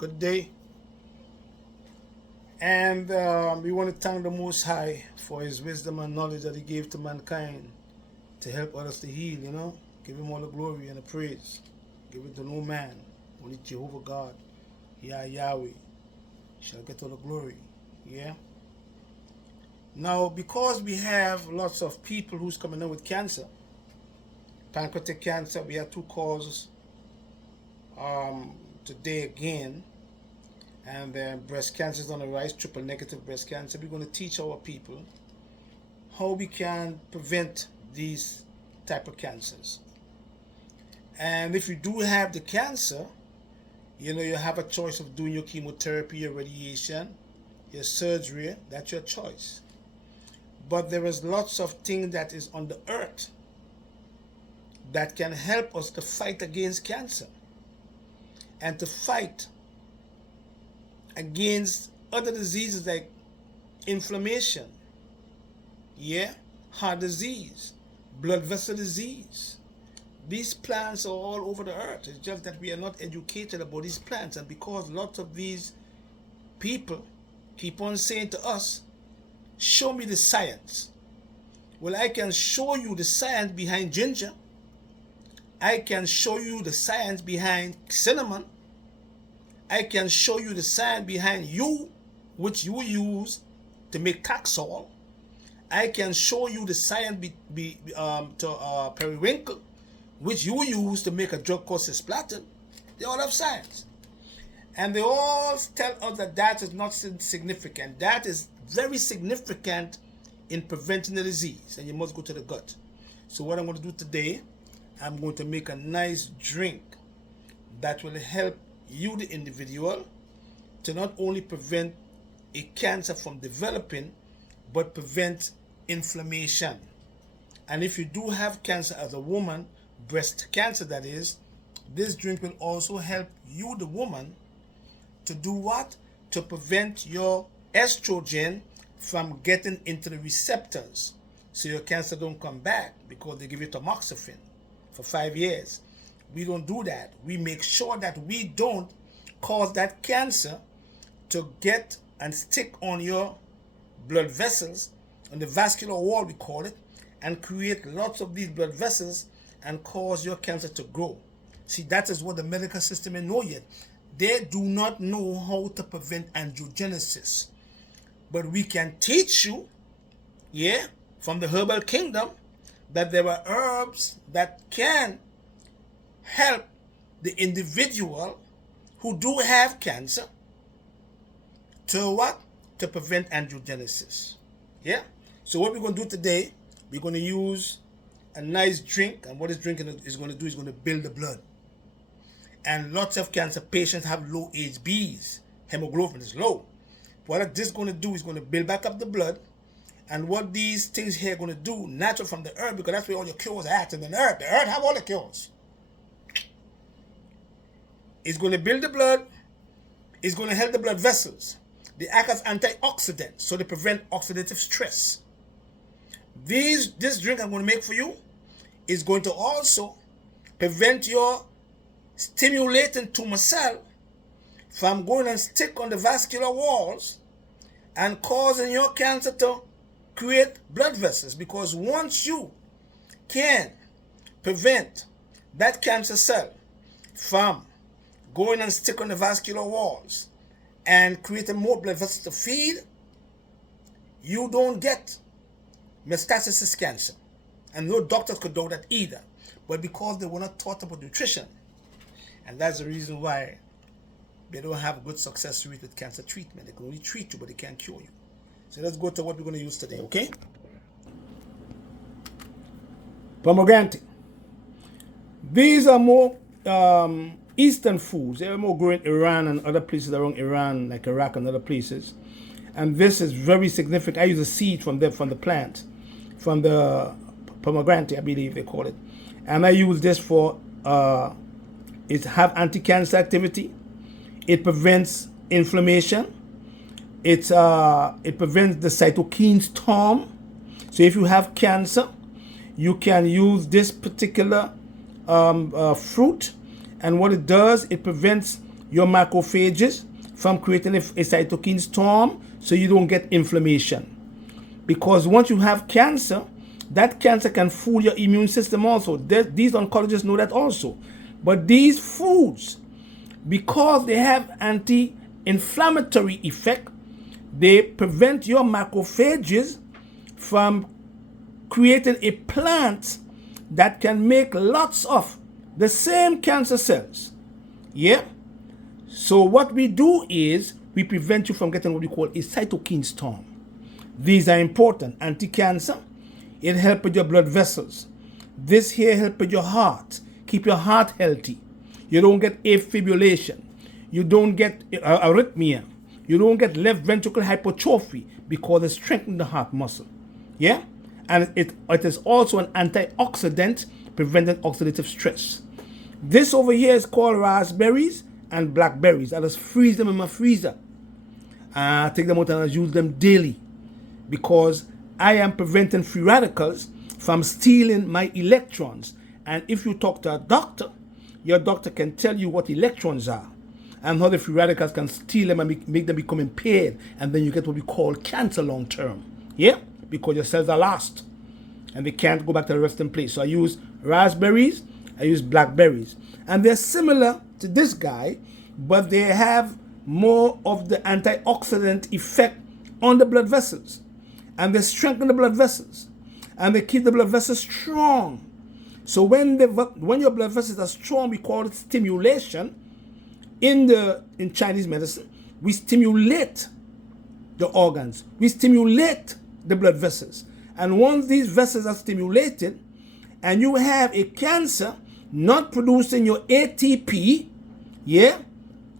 Good day. And we want to thank the Most High for His wisdom and knowledge that He gave to mankind to help others to heal, Give Him all the glory and the praise. Give it to no man, only Jehovah God, Yahweh, shall get all the glory. Yeah? Now, because we have lots of people who's coming in with cancer, pancreatic cancer, we have two causes today again. And then breast cancer is on the rise, triple negative breast cancer. We're going to teach our people how we can prevent these type of cancers. And if you do have the cancer, you have a choice of doing your chemotherapy, your radiation, your surgery. That's your choice. But there is lots of things that is on the earth that can help us to fight against cancer and to fight against other diseases like inflammation, heart disease, blood vessel disease. These plants are all over the earth. It's just that we are not educated about these plants, and because lots of these people keep on saying to us, show me the science. Well, I can show you the science behind ginger. I can show you the science behind cinnamon. I can show you the science behind which you use to make Taxol. I can show you the science to periwinkle, which you use to make a drug called cisplatin. They all have science. And they all tell us that is not significant. That is very significant in preventing the disease, and you must go to the gut. So what I'm going to do today, I'm going to make a nice drink that will help you, the individual, to not only prevent a cancer from developing, but prevent inflammation. And if you do have cancer as a woman, breast cancer that is, this drink will also help you, the woman, to do what? To prevent your estrogen from getting into the receptors, so your cancer don't come back, because they give you tamoxifen for 5 years. We don't do that. We make sure that we don't cause that cancer to get and stick on your blood vessels, on the vascular wall we call it, and create lots of these blood vessels and cause your cancer to grow. See, that is what the medical system ain't know yet. They do not know how to prevent angiogenesis. But we can teach you, from the herbal kingdom, that there are herbs that can help the individual who do have cancer to what? To prevent angiogenesis. So what we're going to do today, we're going to use a nice drink, and what this drink is going to do is going to build the blood. And lots of cancer patients have low HBs. Hemoglobin is low. What this is going to do is going to build back up the blood. And what these things here are going to do, natural from the earth, because that's where all your cures are at in the earth. The earth have all the cures. It's going to build the blood. It's going to help the blood vessels. They act as antioxidants, so they prevent oxidative stress. This drink I'm going to make for you is going to also prevent your stimulating tumor cell from going and stick on the vascular walls and causing your cancer to create blood vessels. Because once you can prevent that cancer cell from going and stick on the vascular walls and creating more blood vessels to feed, you don't get metastasis cancer. And no doctors could do that either. But because they were not taught about nutrition, and that's the reason why they don't have a good success rate with cancer treatment. They can only treat you, but they can't cure you. So let's go to what we're going to use today, okay? Pomegranate. These are more Eastern foods. They are more grown in Iran and other places around Iran, like Iraq and other places. And this is very significant. I use a seed from the plant, from the pomegranate, I believe they call it. And I use this for, it have anti-cancer activity. It prevents inflammation. It prevents the cytokine storm. So if you have cancer, you can use this particular fruit, and what it does, it prevents your macrophages from creating a cytokine storm so you don't get inflammation. Because once you have cancer, that cancer can fool your immune system also. These oncologists know that also. But these foods, because they have anti-inflammatory effect, they prevent your macrophages from creating a plant that can make lots of the same cancer cells. Yeah? So what we do is we prevent you from getting what we call a cytokine storm. These are important. Anti-cancer, it helps with your blood vessels. This here helps with your heart. Keep your heart healthy. You don't get afibrillation. You don't get arrhythmia. You don't get left ventricular hypertrophy because it strengthens the heart muscle. Yeah? And it is also an antioxidant, preventing oxidative stress. This over here is called raspberries and blackberries. I just freeze them in my freezer. I take them out and I use them daily because I am preventing free radicals from stealing my electrons. And if you talk to a doctor, your doctor can tell you what electrons are and how the free radicals can steal them and make them become impaired. And then you get what we call cancer long term. Yeah? Because your cells are lost and they can't go back to the resting place. So I use raspberries, I use blackberries. And they're similar to this guy, but they have more of the antioxidant effect on the blood vessels. And they strengthen the blood vessels. And they keep the blood vessels strong. So when your blood vessels are strong, we call it stimulation. In Chinese medicine, we stimulate the organs. We stimulate the blood vessels. And once these vessels are stimulated, and you have a cancer not producing your ATP, yeah,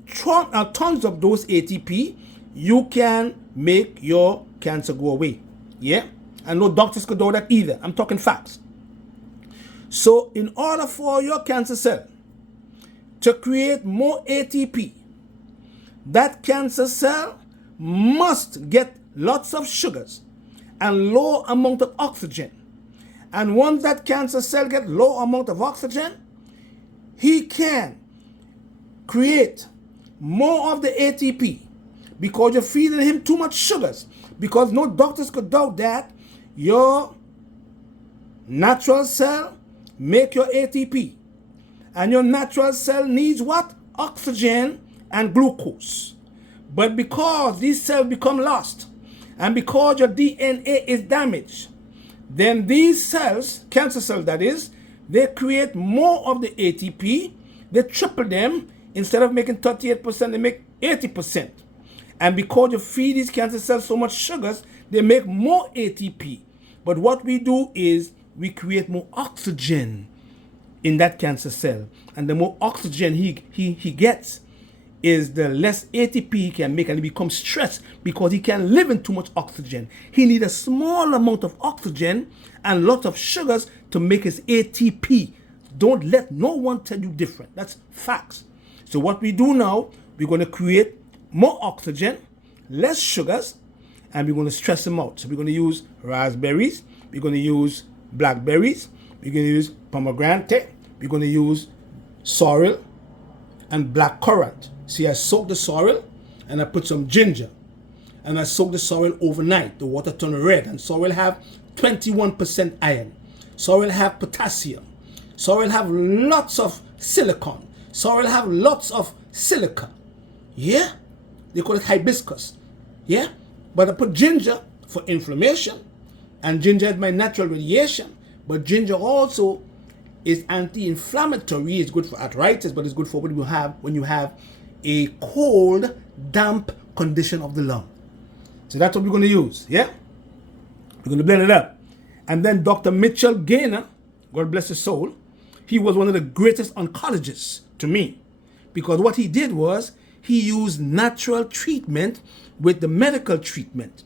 tons of those ATP, you can make your cancer go away. Yeah? And no doctors could do that either. I'm talking facts. So in order for your cancer cell to create more ATP, that cancer cell must get lots of sugars and low amount of oxygen. And once that cancer cell gets low amount of oxygen, he can create more of the ATP because you're feeding him too much sugars. Because no doctors could doubt that your natural cell make your ATP. And your natural cell needs what? Oxygen and glucose. But because these cells become lost, and because your DNA is damaged, then these cells, cancer cells that is, they create more of the ATP. They triple them. Instead of making 38%, they make 80%. And because you feed these cancer cells so much sugars, they make more ATP. But what we do is we create more oxygen in that cancer cell. And the more oxygen he gets, is the less ATP he can make, and he becomes stressed because he can't live in too much oxygen. He needs a small amount of oxygen and lots of sugars to make his ATP. Don't let no one tell you different. That's facts. So what we do now, we're going to create more oxygen, less sugars, and we're going to stress them out. So we're going to use raspberries, we're going to use blackberries, we're going to use pomegranate, we're going to use sorrel and blackcurrant. See, I soak the sorrel and I put some ginger. And I soak the sorrel overnight. The water turn red. And sorrel have 21% iron. Sorrel have potassium. Sorrel have lots of silicon. Sorrel have lots of silica. Yeah? They call it hibiscus. Yeah? But I put ginger for inflammation. And ginger is my natural radiation. But ginger also is anti-inflammatory. It's good for arthritis, but it's good for when you have a cold, damp condition of the lung. So that's what we're going to use. Yeah? We're going to blend it up. And then Dr. Mitchell Gaynor, God bless his soul, he was one of the greatest oncologists to me. Because what he did was he used natural treatment with the medical treatment.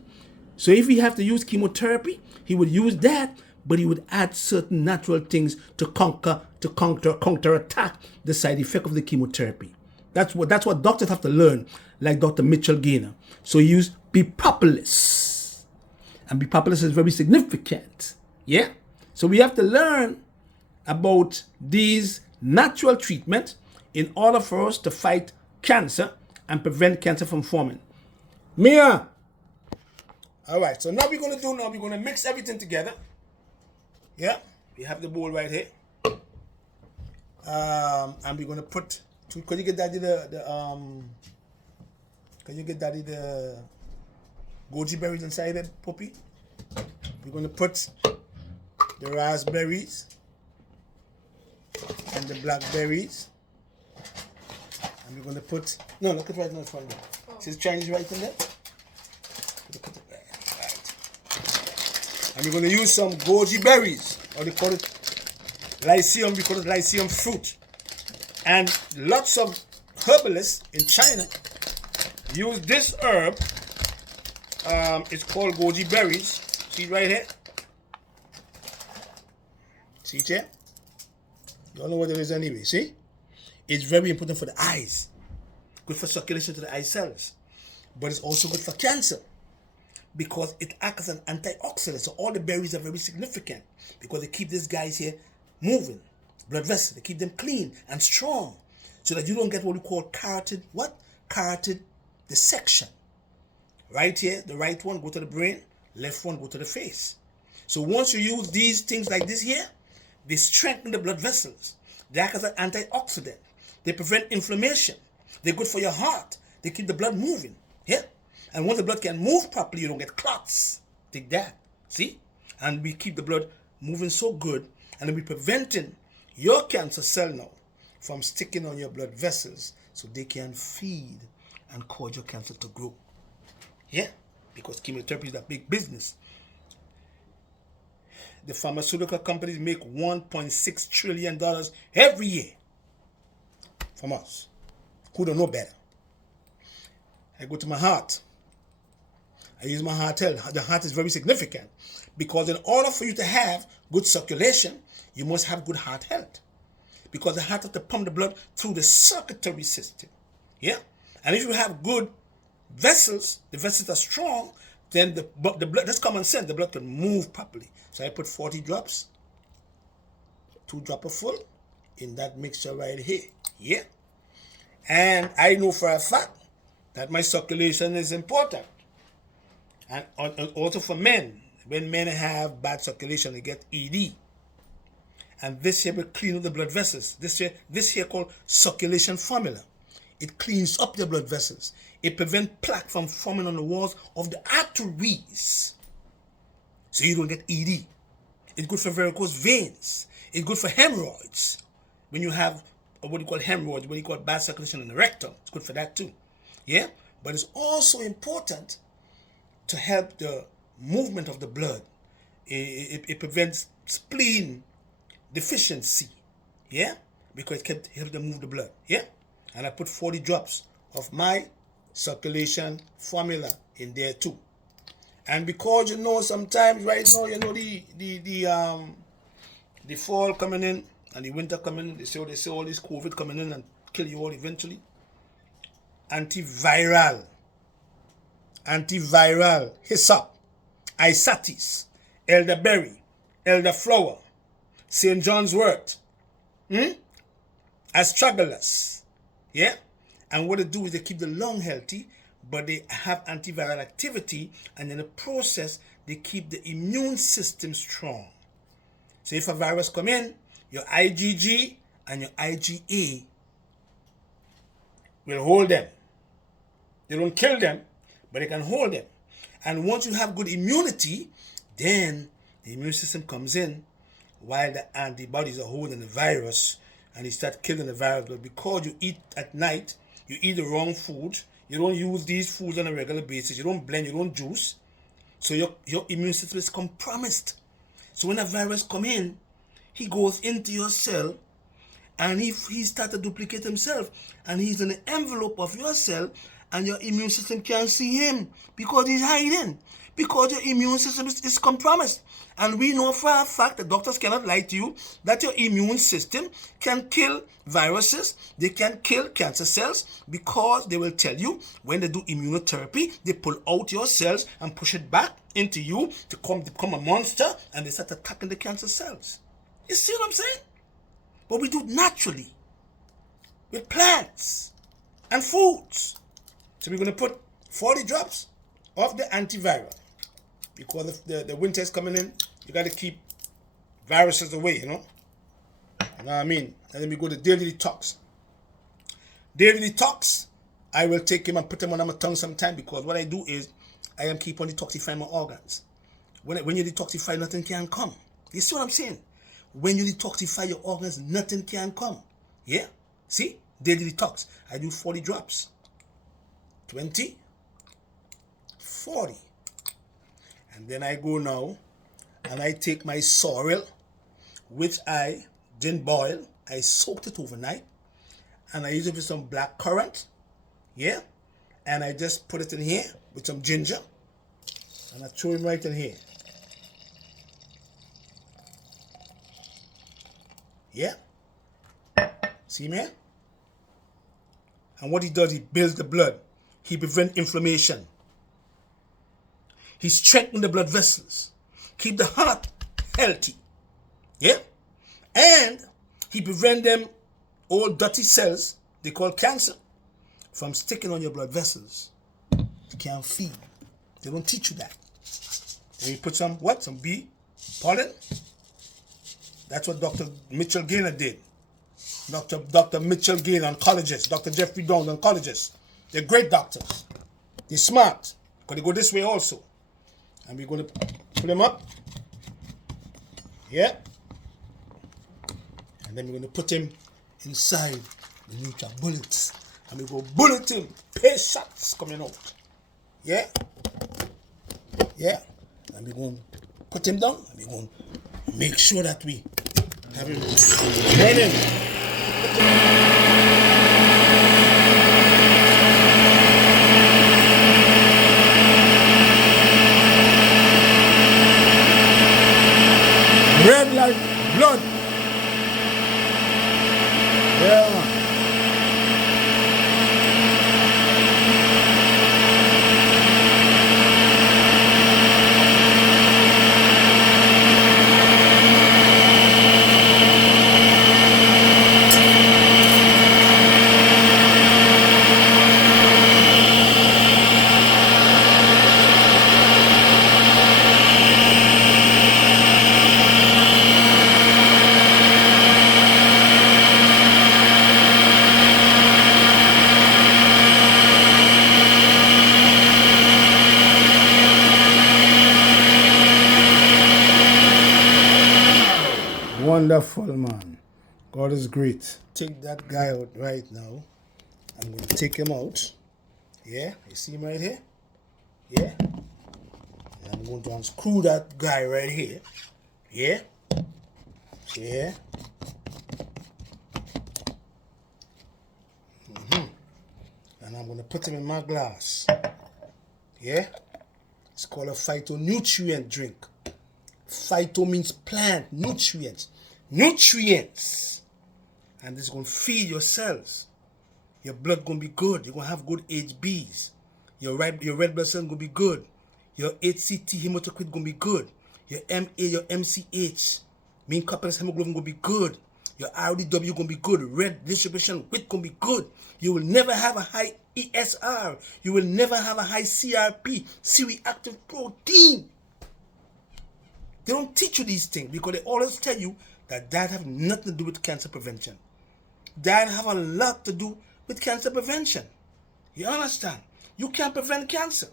So if he have to use chemotherapy, he would use that, but he would add certain natural things to counterattack the side effect of the chemotherapy. That's what doctors have to learn, like Dr. Mitchell Gaynor. So he used propolis. And propolis is very significant. Yeah? So we have to learn about these natural treatments in order for us to fight cancer and prevent cancer from forming. Mia! All right, so now we're going to mix everything together. Yeah, we have the bowl right here. And we're going to put, could you get daddy the goji berries inside it, Poppy? We're going to put the raspberries and the blackberries. And we're going to put, no, look at right in front there. Oh. See the Chinese right in there? Put it right. And we're going to use some goji berries, or they call it lycium, we call it lycium fruit. And lots of herbalists in China use this herb. It's called goji berries. See right here? See it here? You all know what it is anyway, see? It's very important for the eyes. Good for circulation to the eye cells. But it's also good for cancer because it acts as an antioxidant. So all the berries are very significant because they keep these guys here moving. Blood vessels, they keep them clean and strong so that you don't get what we call carotid dissection. Right here, the right one go to the brain, left one go to the face. So once you use these things like this here, they strengthen the blood vessels. They act as an antioxidant. They prevent inflammation. They're good for your heart. They keep the blood moving. Yeah? And once the blood can move properly, you don't get clots. Take that. See? And we keep the blood moving so good, and we're preventing your cancer cell now from sticking on your blood vessels so they can feed and cause your cancer to grow. Yeah? Because chemotherapy is a big business. The pharmaceutical companies make $1.6 trillion every year from us. Who don't know better? I go to my heart. I use my heart health. The heart is very significant because in order for you to have good circulation, you must have good heart health. Because the heart has to pump the blood through the circulatory system. Yeah? And if you have good vessels, the vessels are strong, then the blood, that's common sense, the blood can move properly. So I put 40 drops, 2 drops full in that mixture right here. Yeah. And I know for a fact that my circulation is important. And also for men, when men have bad circulation, they get ED. And this here will clean up the blood vessels. This here called circulation formula. It cleans up the blood vessels. It prevents plaque from forming on the walls of the arteries. So you don't get ED. It's good for varicose veins. It's good for hemorrhoids. When you have what you call hemorrhoids, what you call bad circulation in the rectum, it's good for that too. Yeah? But it's also important to help the movement of the blood. It prevents spleen deficiency. Yeah? Because it helps them move the blood. Yeah? And I put 40 drops of my circulation formula in there too. And because sometimes right now, the fall coming in and the winter coming in, they say all this COVID coming in and kill you all eventually. Antiviral, hyssop, isatis, elderberry, elderflower, St. John's wort, astragalus. Yeah? And what they do is they keep the lung healthy, but they have antiviral activity, and in the process, they keep the immune system strong. So if a virus come in, your IgG and your IgA will hold them. They don't kill them, but they can hold them. And once you have good immunity, then the immune system comes in while the antibodies are holding the virus, and they start killing the virus. But because you eat at night, you eat the wrong food, you don't use these foods on a regular basis, you don't blend, you don't juice, so your immune system is compromised. So when a virus come in, he goes into your cell, and he starts to duplicate himself, and he's in the envelope of your cell, and your immune system can't see him because he's hiding, because your immune system is compromised. And we know for a fact that doctors cannot lie to you that your immune system can kill viruses, they can kill cancer cells, because they will tell you when they do immunotherapy, they pull out your cells and push it back into you to become a monster, and they start attacking the cancer cells. You see what I'm saying? But we do it naturally with plants and foods. So we're going to put 40 drops of the antiviral. Because if the winter is coming in, you got to keep viruses away, you know? You know what I mean? And then we go to daily detox. Daily detox, I will take him and put him on my tongue sometime, because what I do is I am keep on detoxifying my organs. When you detoxify, nothing can come. You see what I'm saying? When you detoxify your organs, nothing can come. Yeah? See? Daily detox. I do 40 drops. 20. 40. And then I go now and I take my sorrel, which I didn't boil. I soaked it overnight. And I use it with some black currant. Yeah? And I just put it in here with some ginger. And I throw him right in here. Yeah? See me? And what he does, he builds the blood. He prevents inflammation. He strengthens the blood vessels. Keep the heart healthy. Yeah? And he prevents them old dirty cells, they call cancer, from sticking on your blood vessels. You can't feed. They don't teach you that. Then you put some, what? Some bee pollen. That's what Dr. Mitchell Gaynor did. Dr. Mitchell Gaynor, oncologist. Dr. Jeffrey Downs, oncologist. They're great doctors. They're smart. Because they go this way also. And we're going to pull them up. Yeah. And then we're going to put him inside the NutriBullets. And we go bullet him. Pay shots coming out. Yeah. Yeah. And we're going to put him down. And we're going to make sure that we have him running. Red like blood. Yeah, man. Wonderful, man. God is great. Take that guy out right now. I'm going to take him out. Yeah, you see him right here? Yeah. And I'm going to unscrew that guy right here. Yeah. Yeah. And I'm going to put him in my glass. Yeah. It's called a phytonutrient drink. Phyto means plant, nutrients. Nutrients. And this is going to feed your cells. Your blood going to be good. You're going to have good HBs. Your red blood cell going to be good. Your HCT hematocrit going to be good. Your MA, your MCH, mean complex hemoglobin going to be good. Your RDW going to be good. Red distribution width going to be good. You will never have a high ESR. You will never have a high CRP, C-reactive protein. They don't teach you these things because they always tell you that have nothing to do with cancer prevention. That have a lot to do with cancer prevention. You understand? You can't prevent cancer.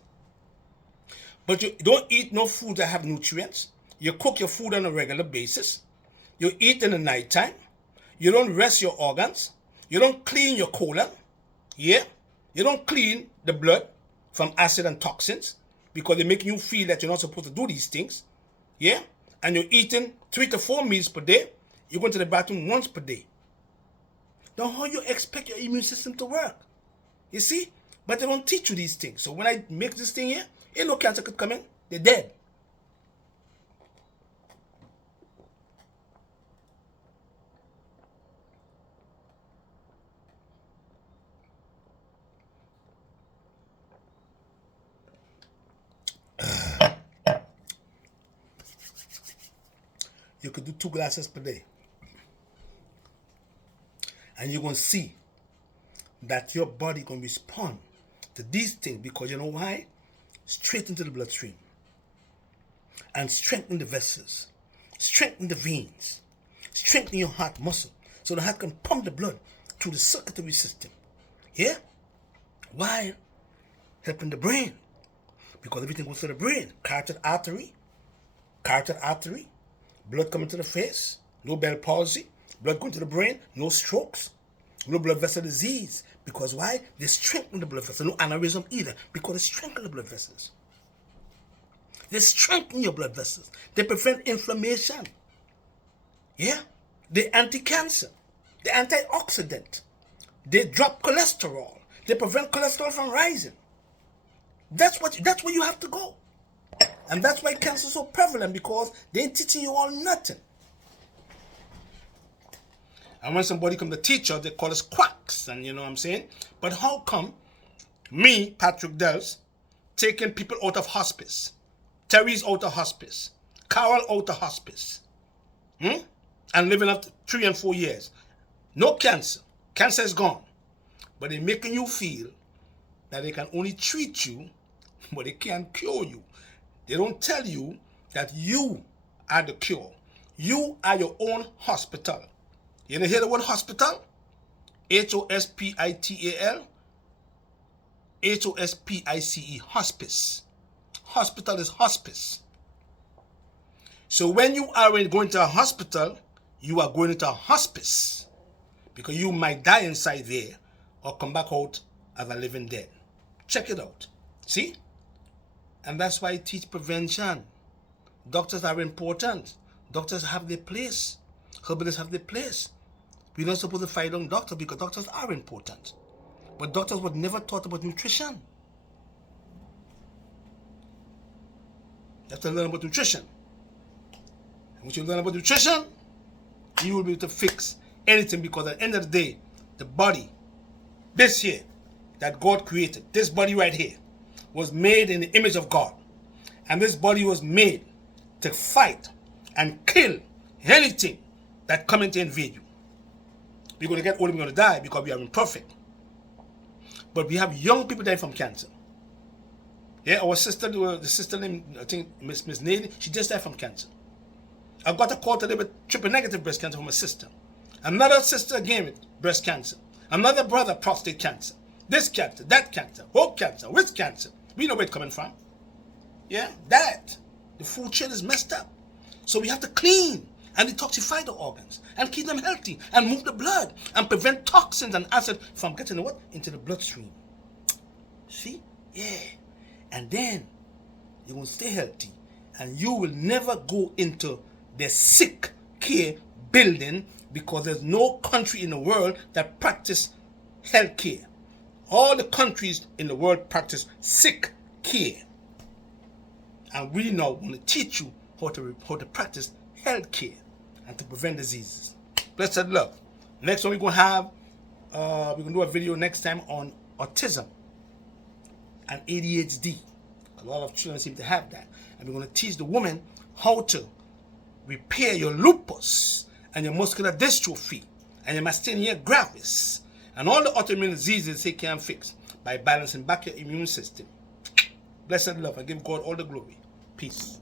But you don't eat no food that have nutrients. You cook your food on a regular basis. You eat in the nighttime. You don't rest your organs. You don't clean your colon. Yeah? You don't clean the blood from acid and toxins because they make you feel that you're not supposed to do these things. Yeah? And you're eating 3 to 4 meals per day. You're going to the bathroom once per day. Now, how you expect your immune system to work? You see? But they don't teach you these things. So when I make this thing here, ain't no cancer could come in. They're dead. You could do 2 glasses per day. And you're going to see that your body can respond to these things, because you know why? Straight into the bloodstream and strengthen the vessels, strengthen the veins, strengthen your heart muscle so the heart can pump the blood through the circulatory system. Yeah? Why? Helping the brain, because everything goes to the brain. Carotid artery, blood coming to the face, no Bell palsy, blood going to the brain, no strokes, no blood vessel disease. Because why? They strengthen the blood vessels. No aneurysm either, because they strengthen the blood vessels. They strengthen your blood vessels. They prevent inflammation. Yeah? They anti-cancer. They antioxidant. They drop cholesterol. They prevent cholesterol from rising. That's where you have to go. And that's why cancer is so prevalent, because they ain't teaching you all nothing. And when somebody come to teach us, they call us quacks, and you know what I'm saying? But how come me, Patrick Dells, taking people out of hospice, Terry's out of hospice, Carol out of hospice, and living up to 3 and 4 years, no cancer, cancer is gone, but they're making you feel that they can only treat you, but they can't cure you. They don't tell you that you are the cure. You are your own hospital. You ever hear the word hospital? Hospital. Hospice. Hospital is hospice. So when you are going to a hospital, you are going into a hospice, because you might die inside there or come back out as a living dead. Check it out. See? And that's why I teach prevention. Doctors are important. Doctors have their place. Herbalists have their place. We're not supposed to fight on doctors, because doctors are important. But doctors were never taught about nutrition. You have to learn about nutrition. And once you learn about nutrition, you will be able to fix anything, because at the end of the day, the body, this here, that God created, this body right here, was made in the image of God. And this body was made to fight and kill anything that comes to invade you. We're going to get old, we're going to die, because we are imperfect. But we have young people dying from cancer. Yeah, our sister, the sister named, I think, Miss Nady, she just died from cancer. I got a call today with triple negative breast cancer from a sister. Another sister again with breast cancer. Another brother, prostate cancer. This cancer, that cancer, whole cancer, which cancer. We know where it's coming from. Yeah, that. The food chain is messed up. So we have to clean and detoxify the organs and keep them healthy and move the blood and prevent toxins and acid from getting what? Into the bloodstream. See? Yeah. And then you will stay healthy, and you will never go into the sick care building, because there's no country in the world that practice health care. All the countries in the world practice sick care. And we now want to teach you how to practice health care and to prevent diseases. Blessed love. Next one we're going to have, we're going to do a video next time on autism and ADHD. A lot of children seem to have that. And we're going to teach the woman how to repair your lupus and your muscular dystrophy and your myasthenia gravis and all the autoimmune diseases they can fix by balancing back your immune system. Blessed love, and give God all the glory. Peace.